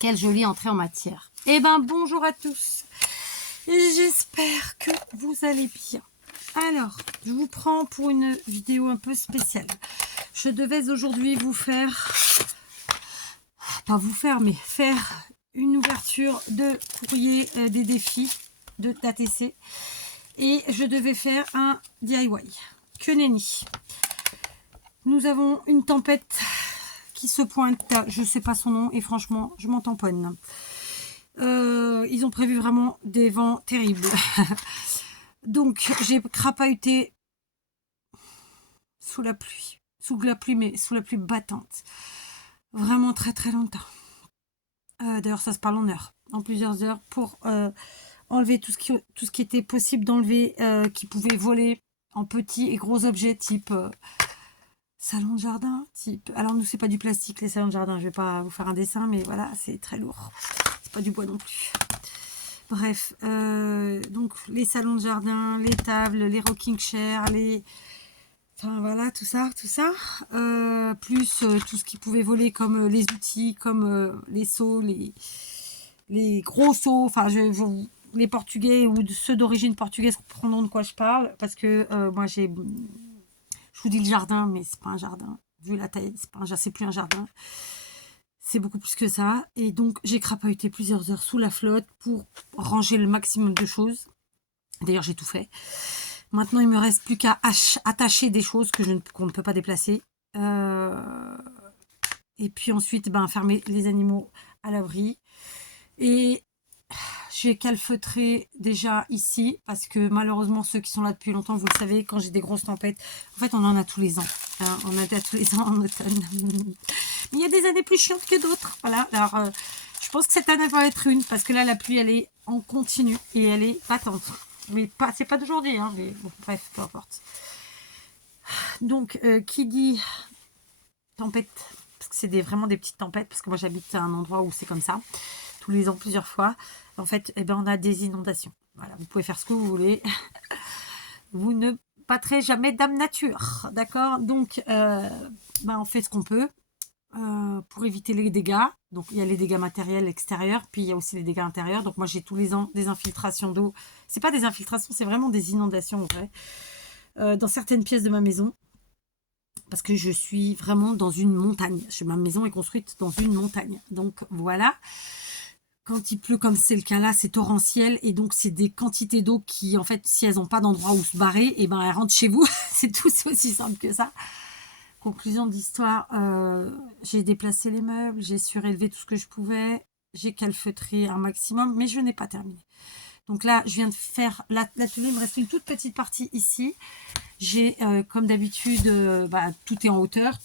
Quelle jolie entrée en matière. Eh ben, bonjour à tous. J'espère que vous allez bien. Alors, je vous prends pour une vidéo un peu spéciale. Je devais aujourd'hui vous faire, pas vous faire, mais faire une ouverture de courrier des défis de d'ATC. Et je devais faire un DIY. Que nenni. Nous avons une tempête qui se pointe, je sais pas son nom, et franchement, je m'en tamponne. Ils ont prévu vraiment des vents terribles. Donc, j'ai crapahuté sous la pluie. Mais sous la pluie battante. Vraiment très très longtemps. D'ailleurs, ça se parle en heures, en plusieurs heures, pour enlever tout ce qui était possible d'enlever, qui pouvait voler en petits et gros objets, type salon de jardin, type... Alors, nous, c'est pas du plastique, les salons de jardin. Je vais pas vous faire un dessin, mais voilà, c'est très lourd. C'est pas du bois non plus. Bref, donc les salons de jardin, les tables, les rocking chairs, les... Enfin voilà, tout ça. Plus tout ce qui pouvait voler comme les outils, comme les seaux, les gros seaux, enfin les Portugais ou ceux d'origine portugaise comprendront de quoi je parle, parce que moi je vous dis le jardin, mais c'est pas un jardin. Vu la taille, c'est plus un jardin. C'est beaucoup plus que ça. Et donc, j'ai crapahuté plusieurs heures sous la flotte pour ranger le maximum de choses. D'ailleurs, j'ai tout fait. Maintenant, il me reste plus qu'à attacher des choses qu'on ne peut pas déplacer. Et puis ensuite, fermer les animaux à l'abri. Et j'ai calfeutré déjà ici, parce que malheureusement, ceux qui sont là depuis longtemps, vous le savez, quand j'ai des grosses tempêtes, en fait, on en a tous les ans. Hein, on en a tous les ans en automne. Mais il y a des années plus chiantes que d'autres. Voilà. Alors, je pense que cette année va être une, parce que là, la pluie, elle est en continu et elle est battante. Mais c'est pas d'aujourd'hui, hein, mais bon, bref, peu importe. Donc, qui dit tempête, parce que c'est vraiment des petites tempêtes, parce que moi, j'habite à un endroit où c'est comme ça, tous les ans, plusieurs fois. En fait, on a des inondations. Voilà, vous pouvez faire ce que vous voulez. Vous ne battrez jamais dame nature, d'accord? Donc, on fait ce qu'on peut. Pour éviter les dégâts. Donc il y a les dégâts matériels extérieurs, puis il y a aussi les dégâts intérieurs. Donc moi j'ai tous les ans des infiltrations d'eau. C'est pas des infiltrations, c'est vraiment des inondations en vrai. Dans certaines pièces de ma maison. Parce que je suis vraiment dans une montagne. Ma maison est construite dans une montagne. Donc voilà. Quand il pleut comme c'est le cas là, c'est torrentiel. Et donc c'est des quantités d'eau qui, en fait, si elles n'ont pas d'endroit où se barrer, elles rentrent chez vous. C'est tout, c'est aussi simple que ça. Conclusion d'histoire, j'ai déplacé les meubles, j'ai surélevé tout ce que je pouvais, j'ai calfeutré un maximum, mais je n'ai pas terminé. Donc là, je viens de faire l'atelier, il me reste une toute petite partie ici. J'ai, comme d'habitude, tout est en hauteur.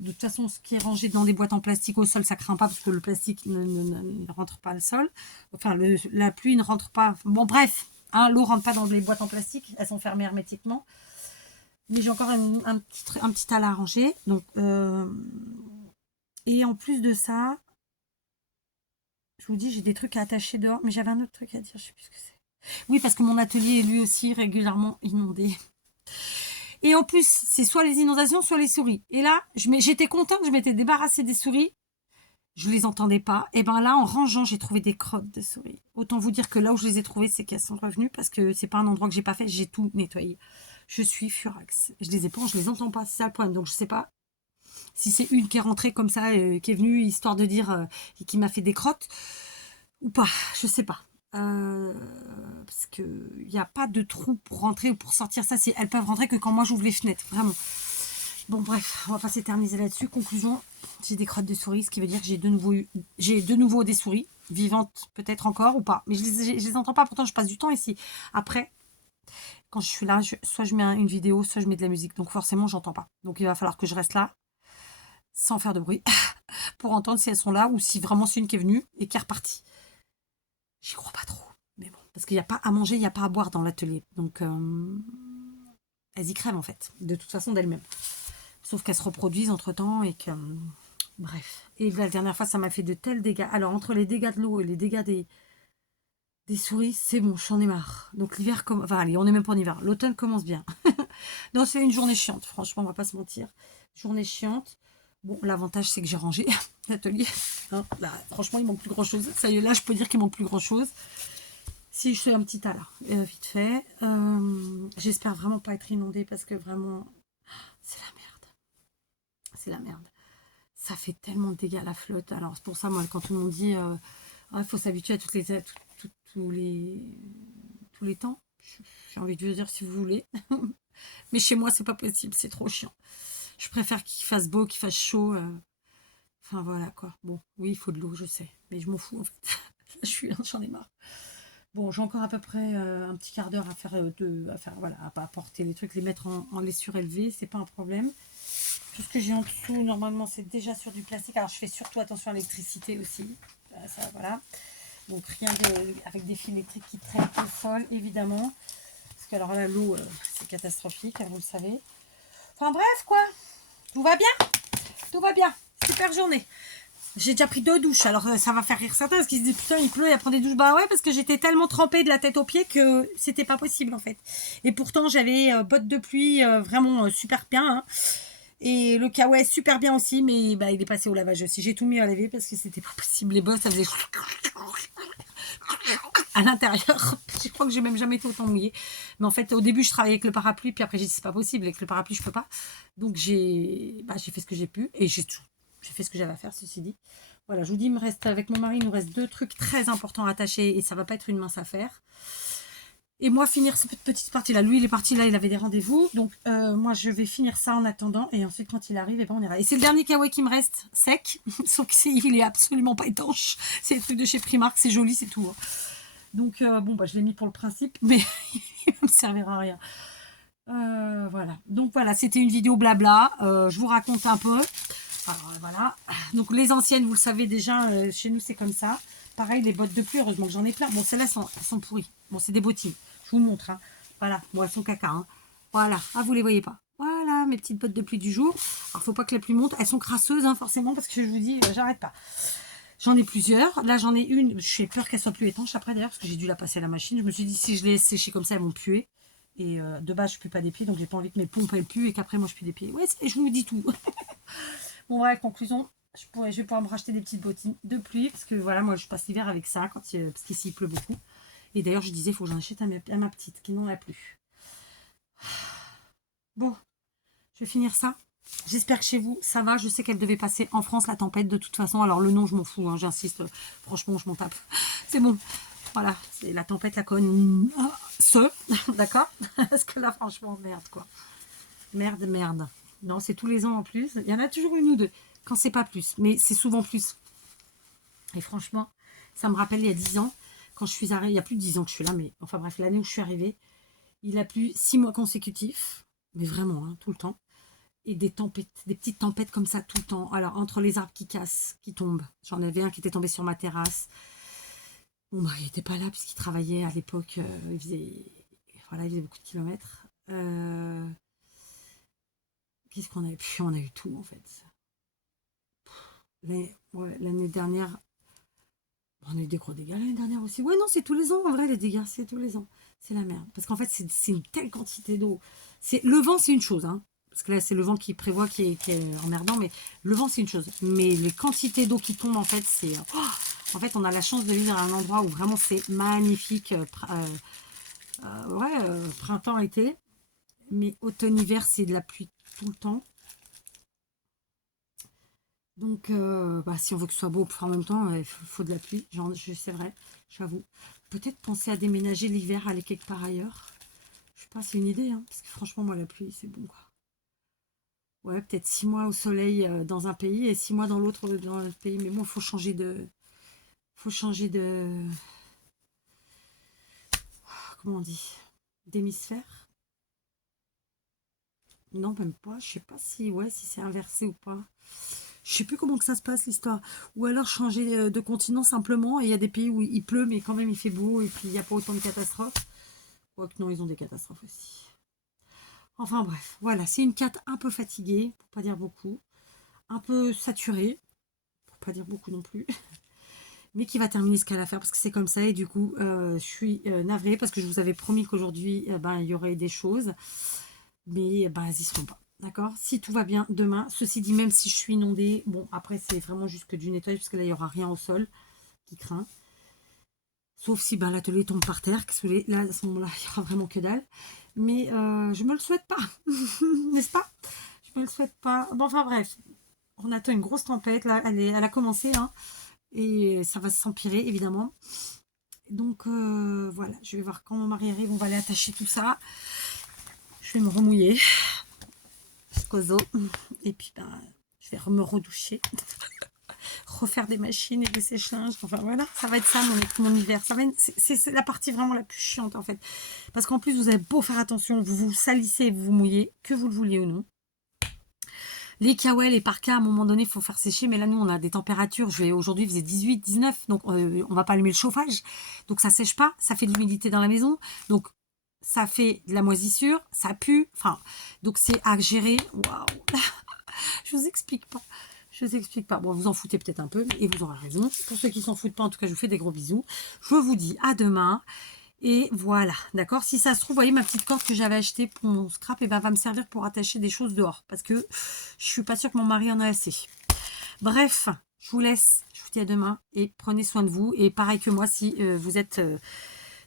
De toute façon, ce qui est rangé dans des boîtes en plastique au sol, ça craint pas parce que le plastique ne rentre pas au sol. Enfin, la pluie ne rentre pas. Bon, bref, hein, l'eau rentre pas dans les boîtes en plastique, elles sont fermées hermétiquement. Mais j'ai encore un petit tas à ranger. Donc, et en plus de ça, je vous dis, j'ai des trucs à attacher dehors. Mais j'avais un autre truc à dire, je sais plus ce que c'est. Oui, parce que mon atelier est lui aussi régulièrement inondé. Et en plus, c'est soit les inondations, soit les souris. Et là, j'étais contente, je m'étais débarrassée des souris. Je les entendais pas. Et là, en rangeant, j'ai trouvé des crottes de souris. Autant vous dire que là où je les ai trouvées, c'est qu'elles sont revenues parce que c'est pas un endroit que j'ai pas fait. J'ai tout nettoyé. Je suis furax. Je les ai pas, je les entends pas. C'est ça le problème. Donc je sais pas si c'est une qui est rentrée comme ça, qui est venue histoire de dire et qui m'a fait des crottes ou pas. Je sais pas. Parce que il n'y a pas de trou pour rentrer ou pour sortir. Ça, elles peuvent rentrer que quand moi j'ouvre les fenêtres. Vraiment. Bon, bref, on va pas s'éterniser là-dessus. Conclusion, j'ai des crottes de souris, ce qui veut dire que j'ai de nouveau des souris, vivantes peut-être encore ou pas. Mais je les entends pas, pourtant je passe du temps ici. Après, quand je suis là, soit je mets une vidéo, soit je mets de la musique. Donc forcément, j'entends pas. Donc il va falloir que je reste là, sans faire de bruit, pour entendre si elles sont là ou si vraiment c'est une qui est venue et qui est repartie. J'y crois pas trop. Mais bon, parce qu'il n'y a pas à manger, il n'y a pas à boire dans l'atelier. Donc, elles y crèvent en fait, de toute façon d'elles-mêmes. Sauf qu'elles se reproduisent entre-temps et que... bref. Et la dernière fois, ça m'a fait de tels dégâts. Alors, entre les dégâts de l'eau et les dégâts des souris, c'est bon, j'en ai marre. Donc, l'hiver... Enfin, allez, on n'est même pas en hiver. L'automne commence bien. Non, c'est une journée chiante, franchement, on va pas se mentir. Journée chiante. Bon, l'avantage, c'est que j'ai rangé l'atelier. Hein, là, franchement, il manque plus grand-chose. Ça y est, là, je peux dire qu'il manque plus grand-chose. Si je fais un petit tas là, vite fait. J'espère vraiment pas être inondée parce que vraiment, c'est la merde. C'est la merde. Ça fait tellement de dégâts à la flotte. Alors, c'est pour ça, moi, quand tout le monde dit il faut s'habituer à tous les temps, j'ai envie de vous dire si vous voulez. Mais chez moi, c'est pas possible. C'est trop chiant. Je préfère qu'il fasse beau, qu'il fasse chaud. Enfin, voilà quoi. Bon, oui, il faut de l'eau, je sais. Mais je m'en fous en fait. J'en ai marre. Bon, j'ai encore à peu près un petit quart d'heure à faire, voilà, à porter les trucs, les mettre en les surélever, c'est pas un problème. Tout ce que j'ai en dessous, normalement, c'est déjà sur du plastique. Alors, je fais surtout attention à l'électricité aussi. Ça, voilà. Donc, avec des fils électriques qui traînent au sol, évidemment. Parce que, alors là, l'eau, c'est catastrophique, hein, vous le savez. Enfin, bref, quoi. Tout va bien. Tout va bien. Super journée. J'ai déjà pris 2 douches, alors ça va faire rire certains parce qu'ils se disent putain il pleut, il prend des douches. Bah ouais, parce que j'étais tellement trempée de la tête aux pieds que c'était pas possible en fait. Et pourtant j'avais bottes de pluie vraiment super bien. Hein. Et le kawaii super bien aussi, mais bah, il est passé au lavage aussi. J'ai tout mis à laver parce que c'était pas possible. Les bosses, ça faisait à l'intérieur. Je crois que j'ai même jamais été autant mouillée. Mais en fait, au début, je travaillais avec le parapluie, puis après, j'ai dit c'est pas possible. Avec le parapluie, je peux pas. Donc, j'ai fait ce que j'ai pu et j'ai fait ce que j'avais à faire, ceci dit. Voilà, je vous dis, il me reste, avec mon mari, il nous reste 2 trucs très importants à attacher et ça va pas être une mince affaire. Et moi, finir cette petite partie-là. Lui, il est parti là, il avait des rendez-vous. Donc, moi, je vais finir ça en attendant. Et ensuite, quand il arrive, et ben, on ira. Et c'est le dernier kawaii qui me reste sec. Sauf qu'il est absolument pas étanche. C'est le truc de chez Primark, c'est joli, c'est tout. Hein. Donc, bon, bah, je l'ai mis pour le principe, mais il ne me servira à rien. Voilà. Donc, voilà, c'était une vidéo blabla. Je vous raconte un peu. Alors, voilà. Donc, les anciennes, vous le savez déjà, chez nous, c'est comme ça. Pareil, les bottes de pluie, heureusement que j'en ai plein. Bon, celles-là, elles sont pourries. Bon, c'est des bottines. Je vous montre. Hein. Voilà, bon, elles sont caca. Hein. Voilà, ah, vous les voyez pas. Voilà, mes petites bottes de pluie du jour. Alors, faut pas que la pluie monte. Elles sont crasseuses, hein, forcément, parce que je vous dis, j'arrête pas. J'en ai plusieurs. Là, j'en ai une. J'ai peur qu'elle soit plus étanche après, d'ailleurs, parce que j'ai dû la passer à la machine. Je me suis dit, si je les laisse sécher comme ça, elles vont puer. Et de base, je pue pas des pieds, donc j'ai pas envie que mes pompes elles puent et qu'après, moi, je pue des pieds. Ouais, je vous dis tout. Bon, bref, conclusion. Je vais pouvoir me racheter des petites bottines de pluie, parce que voilà, moi, je passe l'hiver avec ça, parce qu'ici, il pleut beaucoup. Et d'ailleurs, je disais, il faut que j'en achète à ma petite, qui n'en a plus. Bon, je vais finir ça. J'espère que chez vous, ça va. Je sais qu'elle devait passer en France, la tempête, de toute façon. Alors, le nom, je m'en fous, hein, j'insiste. Franchement, je m'en tape. C'est bon. Voilà, c'est la tempête, la conne. D'accord. Parce que là, franchement, merde, quoi. Merde, merde. Non, c'est tous les ans en plus. Il y en a toujours une ou deux. Quand c'est pas plus. Mais c'est souvent plus. Et franchement, ça me rappelle il y a 10 ans, quand je suis arrivée. Il y a plus de 10 ans que je suis là, mais enfin bref, l'année où je suis arrivée, il a plu 6 mois consécutifs. Mais vraiment, hein, tout le temps. Et des tempêtes, des petites tempêtes comme ça tout le temps. Alors, entre les arbres qui cassent, qui tombent. J'en avais un qui était tombé sur ma terrasse. Bon, bah, il n'était pas là puisqu'il travaillait à l'époque. Il faisait beaucoup de kilomètres. Qu'est-ce qu'on a eu? Puis on a eu tout en fait. L'année dernière, on a eu des gros dégâts l'année dernière aussi. Ouais, non, c'est tous les ans en vrai les dégâts, c'est tous les ans. C'est la merde. Parce qu'en fait, c'est une telle quantité d'eau. Le vent, c'est une chose, hein. Parce que là, c'est le vent qui prévoit qui est emmerdant, mais le vent, c'est une chose. Mais les quantités d'eau qui tombent, en fait, c'est. En fait, on a la chance de vivre à un endroit où vraiment c'est magnifique. Printemps, été. Mais automne-hiver, c'est de la pluie tout le temps. Donc, si on veut que ce soit beau, en même temps, il faut de la pluie. C'est vrai, j'avoue. Peut-être penser à déménager l'hiver, aller quelque part ailleurs. Je sais pas, c'est une idée, hein, parce que franchement, moi, la pluie, c'est bon, quoi. Ouais, peut-être 6 mois au soleil dans un pays et 6 mois dans l'autre pays. Mais bon, il faut changer de... Faut changer de... Comment on dit? D'hémisphère? Non, même pas. Je sais pas si c'est inversé ou pas. Je sais plus comment que ça se passe l'histoire. Ou alors changer de continent simplement. Et il y a des pays où il pleut, mais quand même il fait beau et puis il n'y a pas autant de catastrophes. Quoique non, ils ont des catastrophes aussi. Enfin bref, voilà, c'est une cate un peu fatiguée, pour pas dire beaucoup. Un peu saturée, pour pas dire beaucoup non plus. Mais qui va terminer ce qu'elle a à faire parce que c'est comme ça. Et du coup, je suis navrée parce que je vous avais promis qu'aujourd'hui, il y aurait des choses. Mais elles y seront pas. D'accord? Si tout va bien demain, ceci dit, même si je suis inondée, bon, après, c'est vraiment juste que du nettoyage, parce que là, il n'y aura rien au sol qui craint. Sauf si ben, l'atelier tombe par terre, parce que là, à ce moment-là, il n'y aura vraiment que dalle. Mais je me le souhaite pas, n'est-ce pas? Je me le souhaite pas. Bon, enfin bref, on attend une grosse tempête, là, elle a commencé, hein, et ça va s'empirer, évidemment. Donc voilà, je vais voir quand mon mari arrive, on va aller attacher tout ça. Je vais me remouiller jusqu'aux os. Et puis ben, je vais me redoucher. Refaire des machines et des sèche-linges. Enfin voilà, ça va être ça mon hiver. C'est la partie vraiment la plus chiante en fait. Parce qu'en plus, vous avez beau faire attention, vous vous salissez, vous vous mouillez, que vous le vouliez ou non. Les kawaii, les parkas, à un moment donné, il faut faire sécher. Mais là, nous, on a des températures. Aujourd'hui, il faisait 18, 19. Donc, on va pas allumer le chauffage. Donc, ça sèche pas. Ça fait de l'humidité dans la maison. Donc, ça fait de la moisissure. Ça pue. Enfin, donc, c'est à gérer. Waouh. Je vous explique pas. Je vous explique pas. Bon, vous en foutez peut-être un peu. Et vous aurez raison. Pour ceux qui s'en foutent pas, en tout cas, je vous fais des gros bisous. Je vous dis à demain. Et voilà, d'accord. Si ça se trouve, vous voyez ma petite corde que j'avais achetée pour mon scrap, et ben va me servir pour attacher des choses dehors. Parce que je suis pas sûre que mon mari en a assez. Bref, je vous laisse. Je vous dis à demain. Et prenez soin de vous. Et pareil que moi, si vous êtes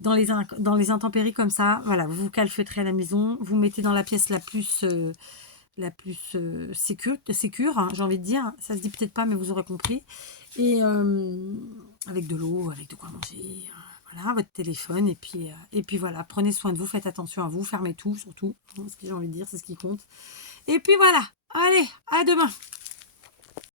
dans les intempéries comme ça, voilà, vous vous calfeutrez à la maison. Vous mettez dans la pièce la plus sécure, hein, j'ai envie de dire. Ça se dit peut-être pas, mais vous aurez compris. Et avec de l'eau, avec de quoi manger. Voilà, votre téléphone. Et puis voilà, prenez soin de vous, faites attention à vous, fermez tout, surtout. Ce que j'ai envie de dire, c'est ce qui compte. Et puis voilà, allez, à demain.